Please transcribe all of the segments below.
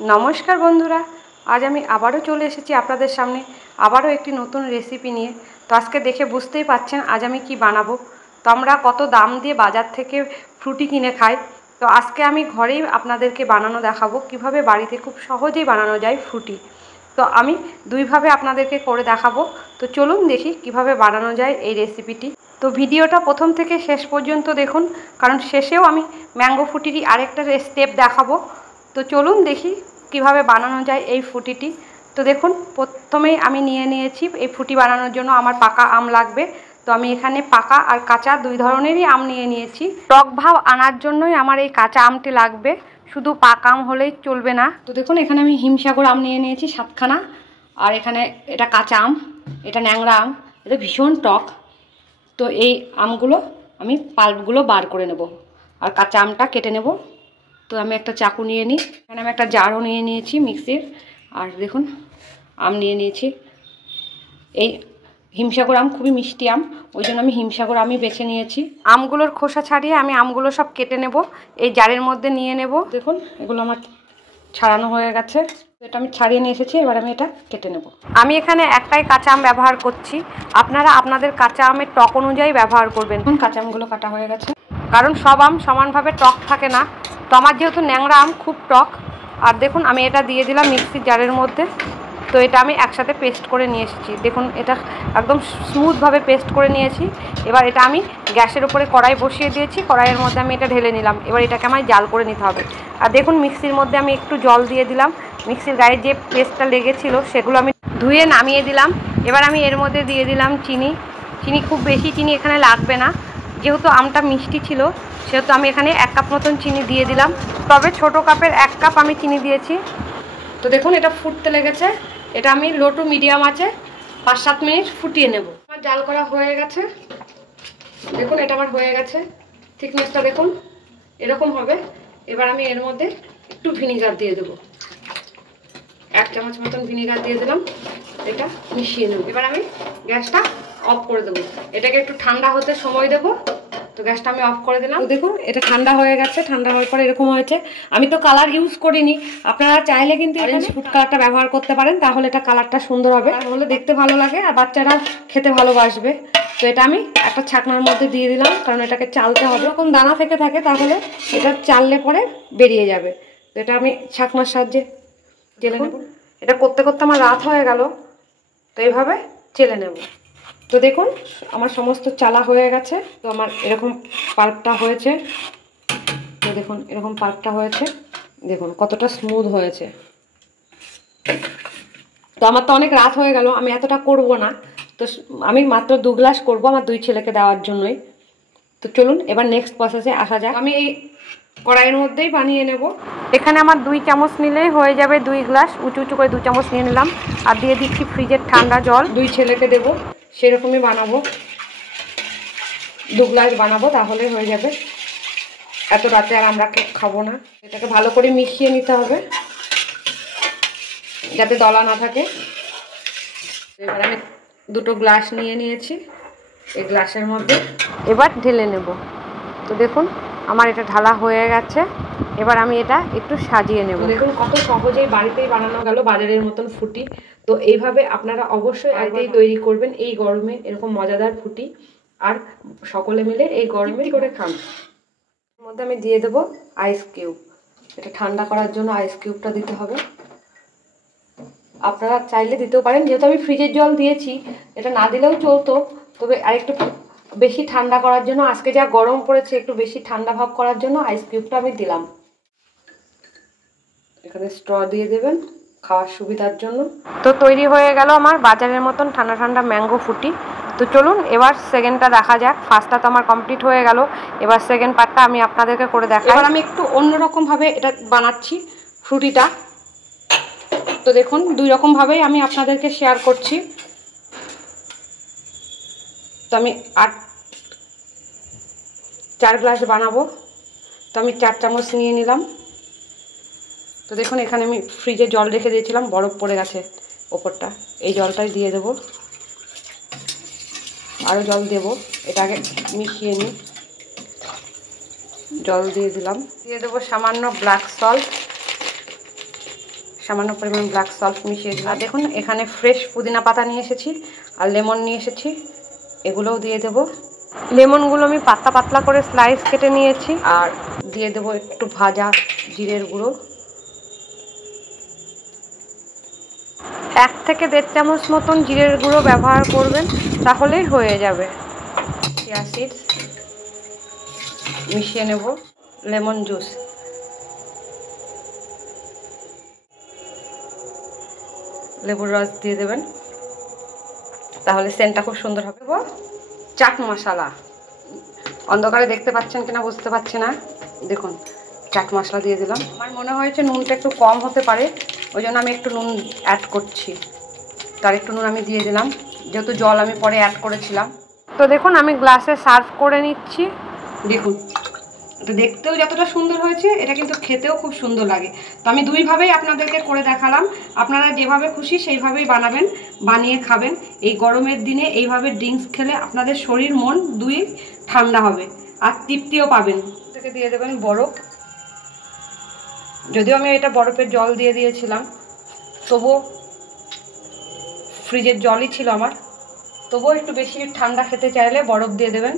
নমস্কার বন্ধুরা, আজ আমি আবারও চলে এসেছি আপনাদের সামনে আবারও একটি নতুন রেসিপি নিয়ে। তো আজকে দেখে বুঝতেই পাচ্ছেন আজ আমি কি বানাবো। তো আমরা কত দাম দিয়ে বাজার থেকে ফ্রুটি কিনে খাই, তো আজকে আমি ঘরেই আপনাদেরকে বানানো দেখাবো কিভাবে বাড়িতে খুব সহজেই বানানো যায় ফ্রুটি। তো আমি দুইভাবে আপনাদেরকে করে দেখাবো। তো চলুন দেখি কিভাবে বানানো যায় এই রেসিপিটি। তো ভিডিওটা প্রথম থেকে শেষ পর্যন্ত দেখুন, কারণ শেষেও আমি ম্যাঙ্গো ফ্রুটিরই আরেকটা স্টেপ দেখাবো। তো চলুন দেখি কিভাবে বানানো যায় এই ফ্রুটিটি। তো দেখুন, প্রথমেই আমি নিয়ে নিয়েছি এই ফ্রুটি বানানোর জন্য আমার পাকা আম লাগবে। তো আমি এখানে পাকা আর কাঁচা দুই ধরনেরই আম নিয়ে নিয়েছি। টক ভাব আনার জন্যই আমার এই কাঁচা আমটি লাগবে, শুধু পাকা আম হলেই চলবে না। তো দেখুন, এখানে আমি হিমসাগর আম নিয়ে নিয়েছি 7খানা। আর এখানে এটা কাঁচা আম, এটা ন্যাংরা আম, এটা ভীষণ টক। তো এই আমগুলো আমি পাল্পগুলো বার করে নেব আর কাঁচা আমটা কেটে নেব। তো আমি একটা চাকু নিয়ে নিই, এখানে আমি একটা জারও নিয়ে নিয়েছি মিক্সির। আর দেখুন, আম নিয়ে নিয়েছি। এই হিমসাগর আম খুবই মিষ্টি আম, ওই জন্য আমি হিমসাগর আমই বেছে নিয়েছি। আমগুলোর খোসা ছাড়িয়ে আমি আমগুলো সব কেটে নেব, এই জারের মধ্যে নিয়ে নেব। দেখুন, এগুলো আমার ছাড়ানো হয়ে গেছে। এটা আমি ছাড়িয়ে নিয়ে এসেছি, এবার আমি এটা কেটে নেব। আমি এখানে একটাই কাঁচা আম ব্যবহার করছি, আপনারা আপনাদের কাঁচা আমের টক অনুযায়ী ব্যবহার করবেন। কাঁচা আমগুলো কাটা হয়ে গেছে, কারণ সব আম সমানভাবে টক থাকে না। তো আমার যেহেতু ন্যাংরা আম খুব টক। আর দেখুন, আমি এটা দিয়ে দিলাম মিক্সির জারের মধ্যে। তো এটা আমি একসাথে পেস্ট করে নিয়ে এসেছি। দেখুন, এটা একদম স্মুথভাবে পেস্ট করে নিয়েছি। এবার এটা আমি গ্যাসের উপরে কড়াই বসিয়ে দিয়েছি, কড়াইয়ের মধ্যে আমি এটা ঢেলে নিলাম। এবার এটাকে আমায় জাল করে নিতে হবে। আর দেখুন, মিক্সির মধ্যে আমি একটু জল দিয়ে দিলাম। মিক্সির গায়ে যে পেস্টটা লেগেছিল সেগুলো আমি ধুয়ে নামিয়ে দিলাম। এবার আমি এর মধ্যে দিয়ে দিলাম চিনি। চিনি খুব বেশি চিনি এখানে লাগবে না, যেহেতু আমটা মিষ্টি ছিল সেহেতু আমি এখানে 1 কাপ মতন চিনি দিয়ে দিলাম। তবে ছোটো কাপের 1 কাপ আমি চিনি দিয়েছি। তো দেখুন, এটা ফুটতে লেগেছে। এটা আমি লো টু মিডিয়াম আছে 5-7 মিনিট ফুটিয়ে নেব। আমার জাল করা হয়ে গেছে। দেখুন, এটা আমার হয়ে গেছে। থিকনেসটা দেখুন এরকম হবে। এবার আমি এর মধ্যে একটু ভিনিগার দিয়ে দেবো, 1 চামচ মতন ভিনিগার দিয়ে দিলাম। এটা মিশিয়ে নেব। এবার আমি গ্যাসটা অফ করে দেবো, এটাকে একটু ঠান্ডা হতে সময় দেবো। তো গ্যাসটা আমি অফ করে দিলাম। তো দেখুন, এটা ঠান্ডা হয়ে গেছে। ঠান্ডা হওয়ার পরে এরকম হয়েছে। আমি তো কালার ইউজ করিনি, আপনারা চাইলে কিন্তু অরেঞ্জ ফুড কালারটা ব্যবহার করতে পারেন, তাহলে এটা কালারটা সুন্দর হবে, তাহলে দেখতে ভালো লাগে আর বাচ্চারা খেতে ভালোবাসবে। তো এটা আমি একটা ছাকনার মধ্যে দিয়ে দিলাম, কারণ এটাকে চালতে হবে। এরকম দানা থেকে থাকে তাহলে এটা চাললে পরে বেরিয়ে যাবে। তো এটা আমি ছাকনার সাহায্যে চেলে নেব। এটা করতে করতে আমার রাত হয়ে গেল, তো এইভাবে চেলে নেব। তো দেখুন, আমার সমস্ত চালা হয়ে গেছে। তো আমার এরকম পাল্পটা হয়েছে। তো দেখুন, এরকম পাল্পটা হয়েছে। দেখুন কতটা স্মুথ হয়েছে। তো আমার তো অনেক রাত হয়ে গেল, আমি এতটা করব না। তো আমি মাত্র 2 গ্লাস করব আমার 2 ছেলেকে দেওয়ার জন্যই। তো চলুন এবার নেক্সট প্রসেসে আসা যাক। আমি এই কড়াইয়ের মধ্যেই বানিয়ে নেব। এখানে আমার 2 চামচ নিলেই হয়ে যাবে। 2 গ্লাস উঁচু উঁচু করে 2 চামচ নিয়ে নিলাম। আর দিয়ে দিচ্ছি ফ্রিজের ঠান্ডা জল। 2 ছেলেকে দেবো, সেরকমই বানাবো। 2 গ্লাস বানাবো, তাহলে হয়ে যাবে। এত রাতে আর আমরা কেক খাবো না। এটাকে ভালো করে মিশিয়ে নিতে হবে যাতে দলা না থাকে। এবার আমি 2টো গ্লাস নিয়ে নিয়েছি, এই গ্লাসের মধ্যে এবার ঢেলে নেব। তো দেখুন, আমার এটা ঢালা হয়ে গেছে। এবার আমি এটা একটু সাজিয়ে নেব। দেখুন কত সহজেই বাড়িতেই বানানো গেল বাজারের মতন ফ্রুটি। তো এইভাবে আপনারা অবশ্যই বাড়িতেই তৈরি করবেন এই গরমে এরকম মজাদার ফ্রুটি, আর সকলে মিলে এই গরমে করে খান। এর মধ্যে আমি দিয়ে দেবো আইস কিউব। এটা ঠান্ডা করার জন্য আইস কিউবটা দিতে হবে। আপনারা চাইলে দিতেও পারেন, যেহেতু আমি ফ্রিজের জল দিয়েছি এটা না দিলেও চলতো, তবে আরেকটু বেশি ঠান্ডা করার জন্য, আজকে যা গরম পড়েছে একটু বেশি ঠান্ডা ভাব করার জন্য আইস কিউবটা আমি দিলাম। এখানে স্ট্র দিয়ে দেবেন খাওয়ার সুবিধার জন্য। তো তৈরি হয়ে গেল আমার বাজারের মতন ঠান্ডা ঠান্ডা ম্যাঙ্গো ফ্রুটি। তো চলুন এবার সেকেন্ডটা দেখা যাক। ফার্স্টটা তো আমার কমপ্লিট হয়ে গেল, এবার সেকেন্ড পার্টটা আমি আপনাদেরকে করে দেখাই। এবার আমি একটু অন্যরকমভাবে এটা বানাচ্ছি ফ্রুটিটা। তো দেখুন, 2 রকমভাবেই আমি আপনাদেরকে শেয়ার করছি। তো আমি 4 গ্লাস বানাবো, তো আমি 4 চামচ নিয়ে নিলাম। তো দেখুন, এখানে আমি ফ্রিজে জল রেখে দিয়েছিলাম, বরফ পড়ে গেছে ওপরটা। এই জলটাই দিয়ে দেবো, আরও জল দেব। এটা আগে মিশিয়ে নিই। জল দিয়ে দিলাম, দিয়ে দেবো সামান্য ব্ল্যাক সল্ট। সামান্য পরিমাণ ব্ল্যাক সল্ট মিশিয়ে দিলাম। আর দেখুন এখানে ফ্রেশ পুদিনা পাতা নিয়ে এসেছি আর লেমন নিয়ে এসেছি, এগুলোও দিয়ে দেবো। লেমনগুলো আমি পাতলা পাতলা করে স্লাইস কেটে নিয়েছি। আর দিয়ে দেবো একটু ভাজা জিরের গুঁড়ো, 1 থেকে 1.5 চামচ মতন জিরের গুঁড়ো ব্যবহার করবেন, তাহলেই হয়ে যাবে। চিয়া সিডস মিশিয়ে নেব, লেমন জুস, লেবুর রস দিয়ে দেবেন, তাহলে সেন্টটা খুব সুন্দর হবে। চাট মশলা, অন্ধকারে দেখতে পাচ্ছেন কিনা বুঝতে পারছি না, দেখুন চাট মশলা দিয়ে দিলাম। আমার মনে হয়েছে নুনটা একটু কম হতে পারে, ওই জন্য আমি একটু নুন অ্যাড করছি। তার একটু নুন আমি দিয়ে দিলাম, যেহেতু জল আমি পরে অ্যাড করেছিলাম। তো দেখুন আমি গ্লাসে সার্ভ করে নিচ্ছি। দেখুন এটা দেখতেও যতটা সুন্দর হয়েছে, এটা কিন্তু খেতেও খুব সুন্দর লাগে। তো আমি দুইভাবেই আপনাদেরকে করে দেখালাম, আপনারা যেভাবে খুশি সেইভাবেই বানাবেন, বানিয়ে খাবেন। এই গরমের দিনে এইভাবে ড্রিঙ্কস খেলে আপনাদের শরীর মন দুই ঠান্ডা হবে আর তৃপ্তিও পাবেন। থেকে দিয়ে দেবেন বরফ, যদিও আমি এটা বরফের জল দিয়ে দিয়েছিলাম, তবুও ফ্রিজের জলই ছিল আমার, তবুও একটু বেশি ঠান্ডা খেতে চাইলে বরফ দিয়ে দেবেন।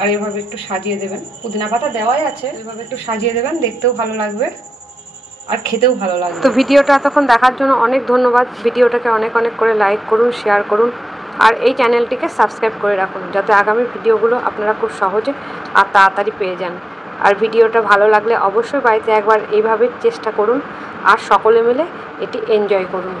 আর এভাবে একটু সাজিয়ে দেবেন, পুদিনা পাতা দেওয়াই আছে, এভাবে একটু সাজিয়ে দেবেন, দেখতেও ভালো লাগবে আর খেতেও ভালো লাগবে। তো ভিডিওটা এতক্ষণ দেখার জন্য অনেক ধন্যবাদ। ভিডিওটাকে অনেক অনেক করে লাইক করুন, শেয়ার করুন আর এই চ্যানেলটিকে সাবস্ক্রাইব করে রাখুন, যাতে আগামী ভিডিওগুলো আপনারা খুব সহজে আর তাড়াতাড়ি পেয়ে যান। আর ভিডিওটা ভালো লাগলে অবশ্যই বাড়িতে একবার এইভাবে চেষ্টা করুন আর সকলে মিলে এটি এনজয় করুন।